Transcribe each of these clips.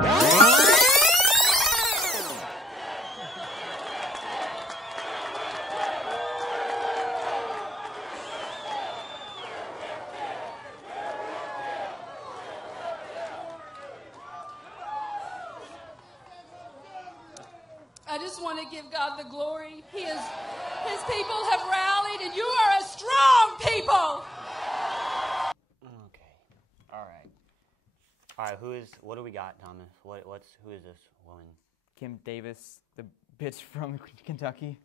I just want to give God the glory. His people have rallied, and you are a strong people. Okay. All right. What do we got, Thomas? Who is this woman? Kim Davis, the bitch from Kentucky.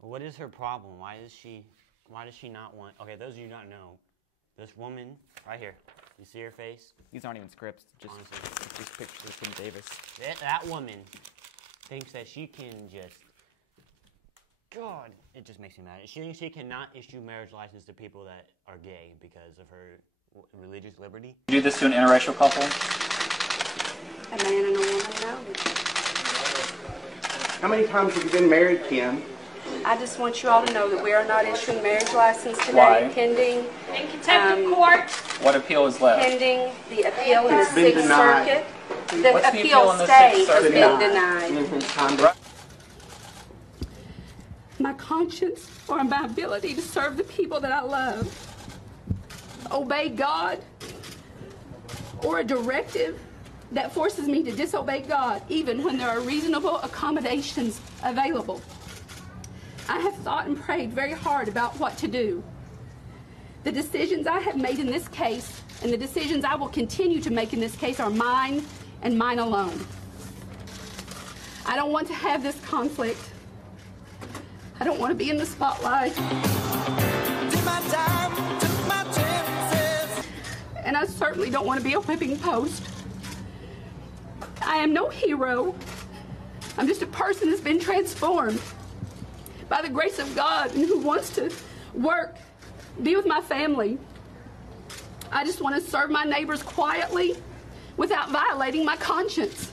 What is her problem? Why does she not want... Okay, those of you who don't know, this woman right here, you see her face? These aren't even scripts, just pictures of Kim Davis. That woman thinks that she can just... God, it just makes me mad. She thinks she cannot issue marriage license to people that are gay because of her religious liberty. Do this to an interracial couple? A man and a woman, no. How many times have you been married, Kim? I just want you all to know that we are not issuing marriage license today, Why? pending In contempt of court. What appeal is left? pending the appeal in the It's been Sixth denied. Circuit. What's The the appeal appeal in the stay Sixth has Circuit? been denied. Mm-hmm. My conscience or my ability to serve the people that I love, obey God, or a directive that forces me to disobey God, even when there are reasonable accommodations available. I have thought and prayed very hard about what to do. The decisions I have made in this case and the decisions I will continue to make in this case are mine and mine alone. I don't want to have this conflict. I don't want to be in the spotlight. And I certainly don't want to be a whipping post. I am no hero. I'm just a person that's been transformed by the grace of God and who wants to work, be with my family. I just want to serve my neighbors quietly without violating my conscience.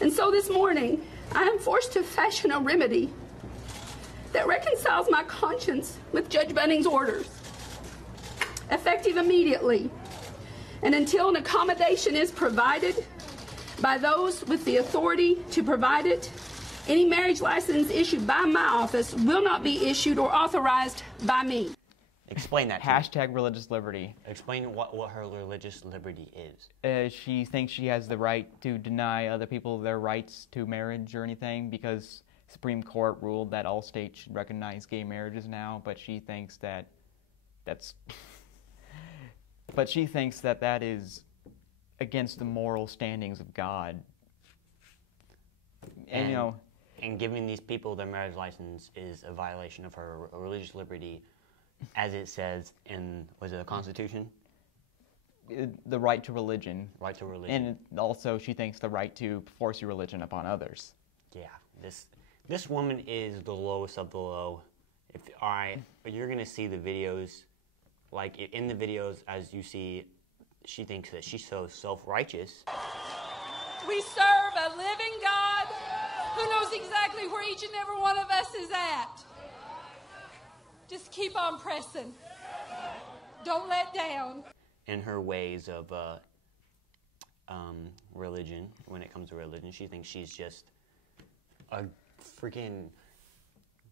And so this morning, I am forced to fashion a remedy that reconciles my conscience with Judge Bunning's orders, effective immediately, and until an accommodation is provided by those with the authority to provide it, any marriage license issued by my office will not be issued or authorized by me. Explain that to me. Hashtag religious liberty. Explain what her religious liberty is. She thinks she has the right to deny other people their rights to marriage or anything because Supreme Court ruled that all states should recognize gay marriages now, but she thinks that that's... but she thinks that that is against the moral standings of God. And you know... And giving these people their marriage license is a violation of her religious liberty, as it says in, was it the Constitution? The right to religion. Right to religion. And also she thinks the right to force your religion upon others. Yeah, this woman is the lowest of the low. But you're gonna see the videos, like in the videos, as you see, she thinks that she's so self-righteous. We serve a living God who knows exactly where each and every one of us is at. Just keep on pressing. Don't let down. In her ways of religion, when it comes to religion, she thinks she's just a freaking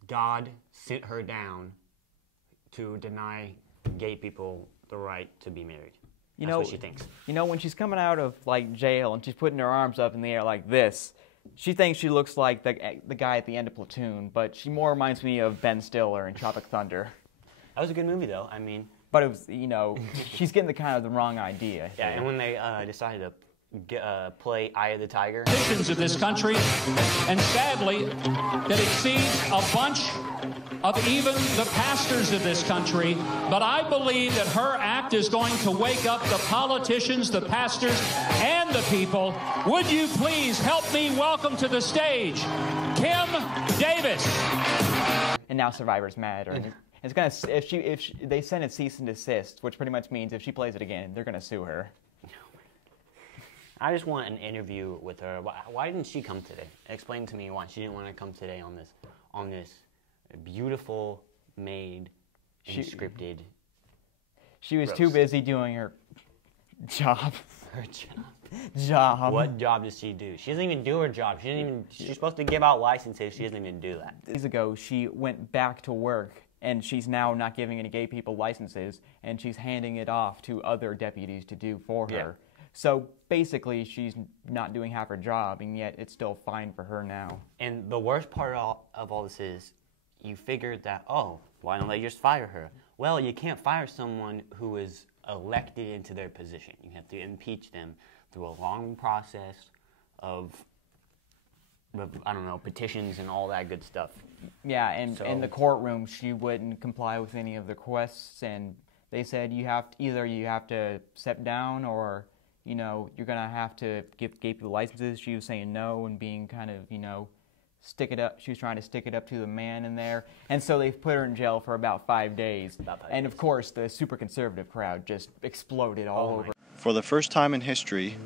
God sent her down to deny gay people the right to be married. That's what she thinks. You know, when she's coming out of like jail and she's putting her arms up in the air like this, she thinks she looks like the guy at the end of Platoon, but she more reminds me of Ben Stiller in Tropic Thunder. That was a good movie, though. I mean, but it was, you know, she's getting the wrong idea. Yeah, and when they decided to play Eye of the Tiger, Politicians of this country, and sadly, that exceeds a bunch of even the pastors of this country. But I believe that her act is going to wake up the politicians, the pastors, and the people. Would you please help me welcome to the stage Kim Davis? And now Survivor's mad. Or it's gonna if they send a cease and desist, which pretty much means if she plays it again, they're gonna sue her. I just want an interview with her. Why didn't she come today? Explain to me why she didn't want to come today on this beautiful made and scripted. She was roast. too busy doing her Job. Her job. Job. What job does she do? She doesn't even do her job. She doesn't even. She's supposed to give out licenses. She doesn't even do that. Days ago, she went back to work, and she's now not giving any gay people licenses, and she's handing it off to other deputies to do for her. Yeah. So basically, she's not doing half her job, and yet it's still fine for her now. And the worst part of all this is, you figured that, oh, why don't they just fire her? Well, you can't fire someone who is elected into their position. You have to impeach them through a long process of I don't know, petitions and all that good stuff. Yeah, and So- in the courtroom, she wouldn't comply with any of the requests, and they said you have to, either you have to step down or, you know, you're gonna have to give gay people licenses. She was saying no and being kind of, you know, stick it up. She was trying to stick it up to the man in there, and so they've put her in jail for about 5 days. And of course, the super conservative crowd just exploded all Oh my over. For the first time in history,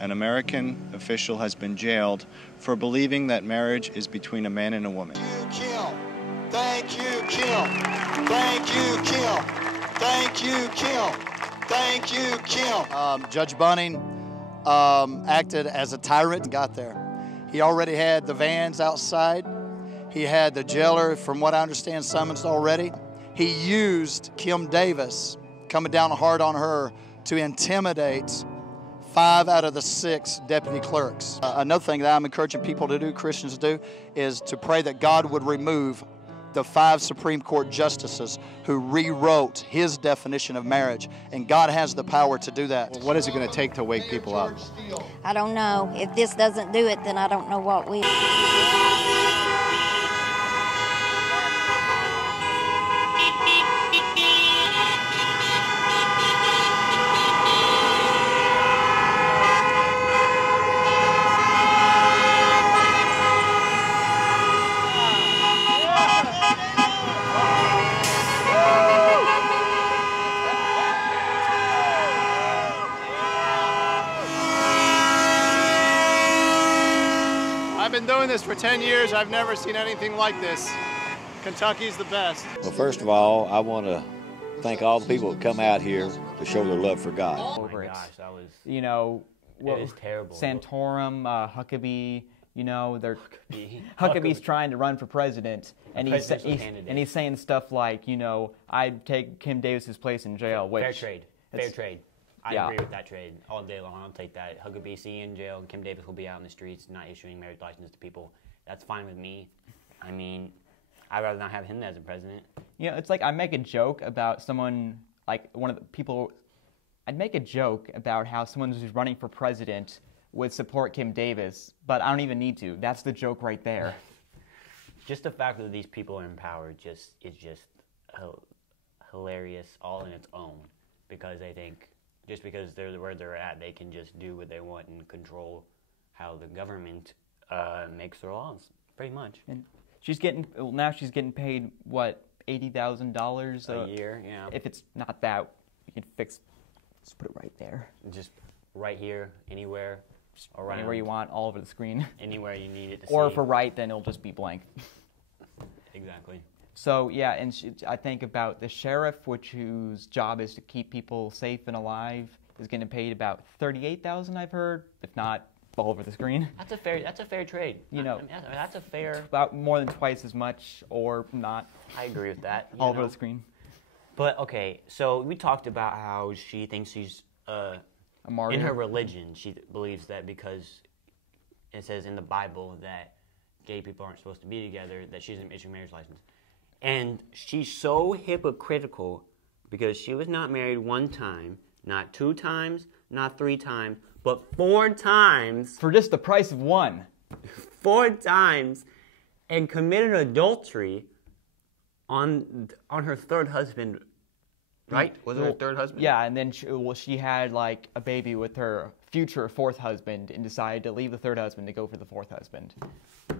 an American official has been jailed for believing that marriage is between a man and a woman. Kim. Thank you, Kim. Thank you, Kim. Thank you, Kim. Thank you, Kim. Judge Bunning acted as a tyrant and got there. He already had the vans outside. He had the jailer, from what I understand, summoned already. He used Kim Davis, coming down hard on her, to intimidate 5 out of the 6 deputy clerks. Another thing that I'm encouraging people to do, Christians to do, is to pray that God would remove the 5 Supreme Court justices who rewrote his definition of marriage. And God has the power to do that. What is it going to take to wake people up? I don't know. If this doesn't do it, then I don't know what will. I've been doing this for 10 years. I've never seen anything like this. Kentucky's the best. Well, first of all, I want to thank all the people that come out here to show their love for God. Oh Over my it. gosh, that was You know, it was terrible. Santorum, Huckabee, you know, they're Huckabee. Huckabee's trying to run for president, and presidential candidate. he's saying stuff like, you know, I'd take Kim Davis's place in jail. Which Fair trade. Fair it's- trade. I yeah. agree with that trade all day long. I'll take that. Huckabee see in jail, and Kim Davis will be out in the streets, not issuing marriage licenses to people. That's fine with me. I mean, I'd rather not have him as a president. You know, it's like I make a joke about someone, like one of the people, I'd make a joke about how someone who's running for president would support Kim Davis, but I don't even need to. That's the joke right there. Just the fact that these people are in power is just hilarious all in its own, because they think just because they're where they're at, they can just do what they want and control how the government makes their laws, pretty much. And she's getting, well, now she's getting paid, what, $80,000 A year, yeah. If it's not that, you can fix, just put it right there. Just right here, anywhere, around. Anywhere you want, all over the screen. Anywhere you need it to Or see. if we're right, then it'll just be blank. Exactly. So, yeah, and I think about the sheriff, whose job is to keep people safe and alive, is getting paid about $38,000, I've heard, if not all over the screen. That's a fair trade. You know, that's a fair. About more than twice as much, or not. I agree with that. All over the screen. But okay, so we talked about how she thinks she's A martyr. in her religion. She believes that because it says in the Bible that gay people aren't supposed to be together, that she doesn't issue marriage license. And she's so hypocritical because she was not married 1 time, not 2 times, not 3 times, but 4 times. For just the price of 1. 4 times, and committed adultery on her 3rd husband. Right? Was it her 3rd husband? Yeah, and then she had like a baby with her future 4th husband and decided to leave the 3rd husband to go for the 4th husband.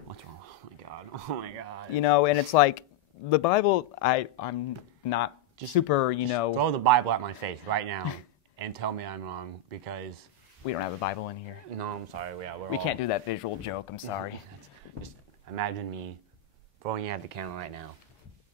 What's wrong? Oh my God. Oh my God. You know, and it's like the Bible. I'm not super. You know, throw the Bible at my face right now and tell me I'm wrong, because we don't have a Bible in here. No, I'm sorry. We can't do that visual joke. I'm sorry. Just imagine me throwing you at the camera right now.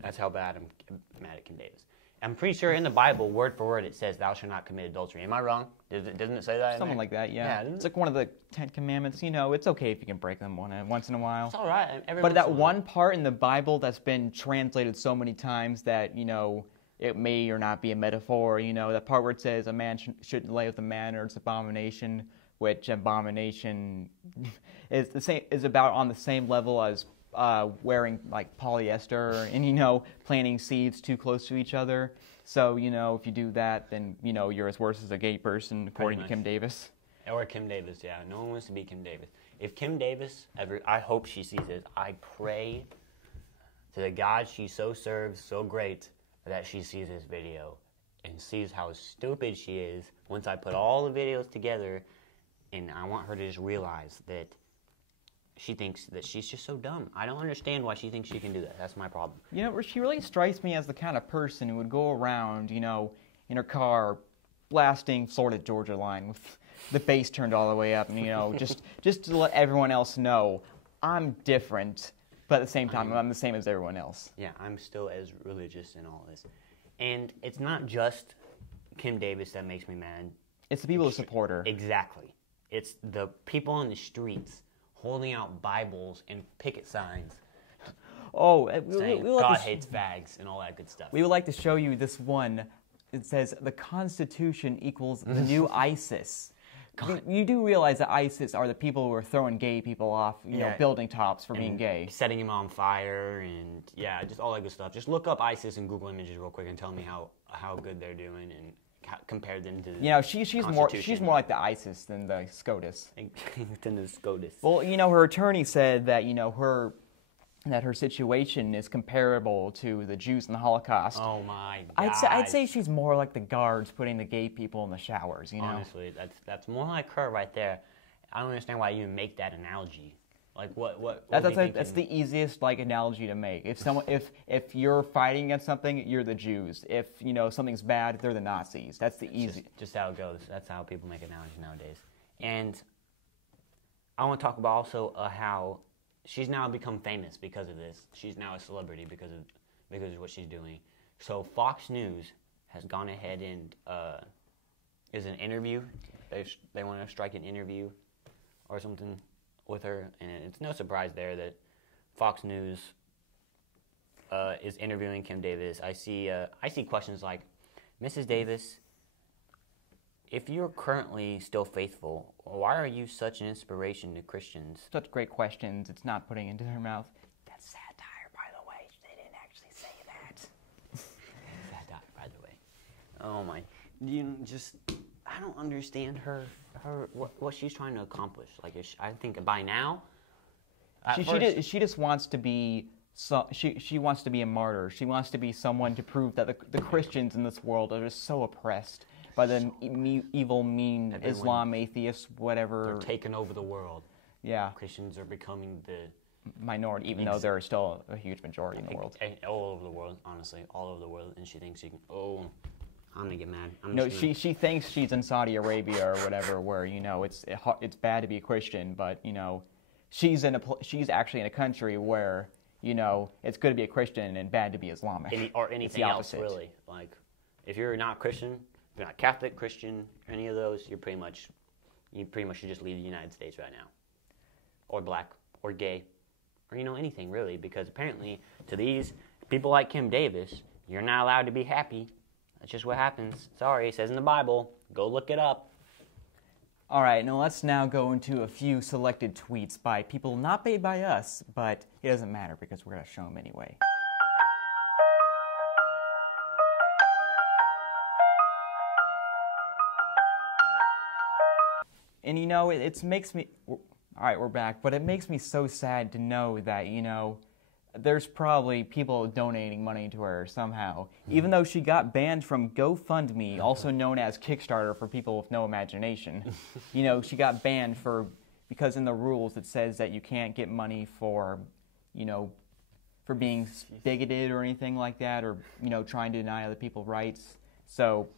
That's how bad I'm mad at Kim Davis. I'm pretty sure in the Bible, word for word, it says, "Thou shalt not commit adultery." Am I wrong? Doesn't it say that? Something like that, yeah. It's like one of the 10 Commandments. You know, it's okay if you can break them once in a while. It's all right. But that one part in the Bible that's been translated so many times that, you know, it may or not be a metaphor. You know, that part where it says a man shouldn't lay with a man or it's abomination, which abomination is about on the same level as wearing like polyester and, you know, planting seeds too close to each other. So, you know, if you do that, then, you know, you're as worse as a gay person, according to Kim Davis. Or Kim Davis, yeah. No one wants to be Kim Davis. If Kim Davis ever, I hope she sees this. I pray to the God she so serves so great that she sees this video and sees how stupid she is once I put all the videos together, and I want her to just realize that she thinks that she's just so dumb. I don't understand why she thinks she can do that. That's my problem. You know, she really strikes me as the kind of person who would go around, you know, in her car blasting Florida Georgia Line with the bass turned all the way up and, you know, just to let everyone else know I'm different, but at the same time I'm the same as everyone else. Yeah, I'm still as religious in all this. And it's not just Kim Davis that makes me mad. It's the people who support her. Exactly. It's the people on the streets holding out Bibles and picket signs. Oh, saying God hates fags and all that good stuff. We would like to show you this one. It says the Constitution equals the new ISIS. You do realize that ISIS are the people who are throwing gay people off, you know, building tops for being gay, setting them on fire, and just all that good stuff. Just look up ISIS in Google Images real quick and tell me how good they're doing and compare them to. You know, she's more like the ISIS than the SCOTUS. Than the SCOTUS. Well, you know, her attorney said that, you know, her situation is comparable to the Jews in the Holocaust. Oh my God. I'd say she's more like the guards putting the gay people in the showers, you know? Honestly, that's more like her right there. I don't understand why you even make that analogy. Like what that's the easiest like analogy to make. If you're fighting against something, you're the Jews. If, you know, something's bad, they're the Nazis. That's the easy. Just how it goes. That's how people make analogies nowadays. And I want to talk about also how she's now become famous because of this. She's now a celebrity because of what she's doing. So Fox News has gone ahead and is an interview. They want to strike an interview or something with her, and it's no surprise there that Fox News is interviewing Kim Davis. I see questions like, "Mrs. Davis, if you're currently still faithful, why are you such an inspiration to Christians?" Such great questions. It's not putting into her mouth. That's satire, by the way. They didn't actually say that. Satire, by the way. Oh my! I don't understand what she's trying to accomplish. Like, I think by now, she just wants to be. She wants to be a martyr. She wants to be someone to prove that the Christians in this world are just so oppressed by the evil, mean Islam, atheists, whatever. They're taking over the world. Yeah. Christians are becoming the minority, even though there are still a huge majority in the world. All over the world, honestly, all over the world. And she thinks she can. Oh, I'm gonna get mad. She thinks she's in Saudi Arabia or whatever, where, you know, it's bad to be a Christian, but, you know, she's actually in a country where, you know, it's good to be a Christian and bad to be Islamic. Or anything else, really. Like, if you're not Christian, if you're not Catholic, Christian, any of those, you pretty much should just leave the United States right now. Or black, or gay, or, you know, anything really, because apparently to these people like Kim Davis, you're not allowed to be happy. That's just what happens. Sorry, it says in the Bible. Go look it up. All right, now let's now go into a few selected tweets by people not paid by us, but it doesn't matter because we're going to show them anyway. And, you know, it makes me... All right, we're back, but it makes me so sad to know that, you know, there's probably people donating money to her somehow. Even though she got banned from GoFundMe, also known as Kickstarter for people with no imagination. You know, she got banned because in the rules it says that you can't get money for, you know, for being bigoted or anything like that, or, you know, trying to deny other people rights. So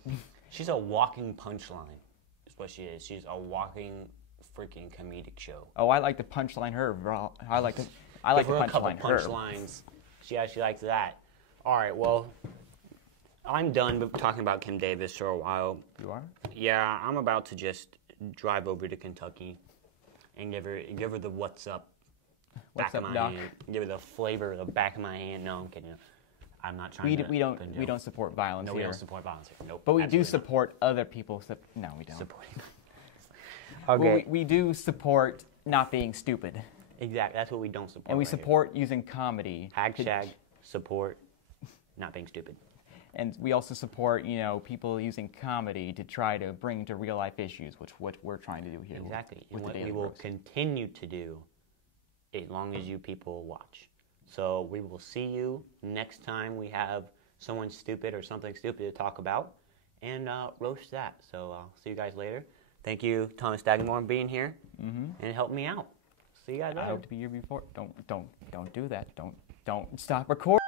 she's a walking punchline, is what she is. She's a walking freaking comedic show. Oh, I like to punchline her. I like to punchline her. Punchlines. She actually likes that. All right, well, I'm done with talking about Kim Davis for a while. You are? Yeah, I'm about to just drive over to Kentucky and give her the what's up. What's back up, of my Doc? hand. Give her the flavor of the back of my hand. No, I'm kidding. I'm not trying to. We don't support violence No, here. we don't support violence here. Nope. But we do absolutely not. support other people. No, we don't. Supporting. Well, Okay. we do support not being stupid. Exactly. That's what we don't support. And we right here. support using comedy. Hashtag support not being stupid. And we also support, people using comedy to try to bring to real life issues, which what we're trying to do here. Exactly. With And what the we Daily will Roast. continue to do as long as you people watch. So we will see you next time we have someone stupid or something stupid to talk about and roast that. So I'll see you guys later. Thank you, Thomas Dagenmore, for being here and helping me out. See you guys later. I hope to be here before. Don't do that. Don't stop recording.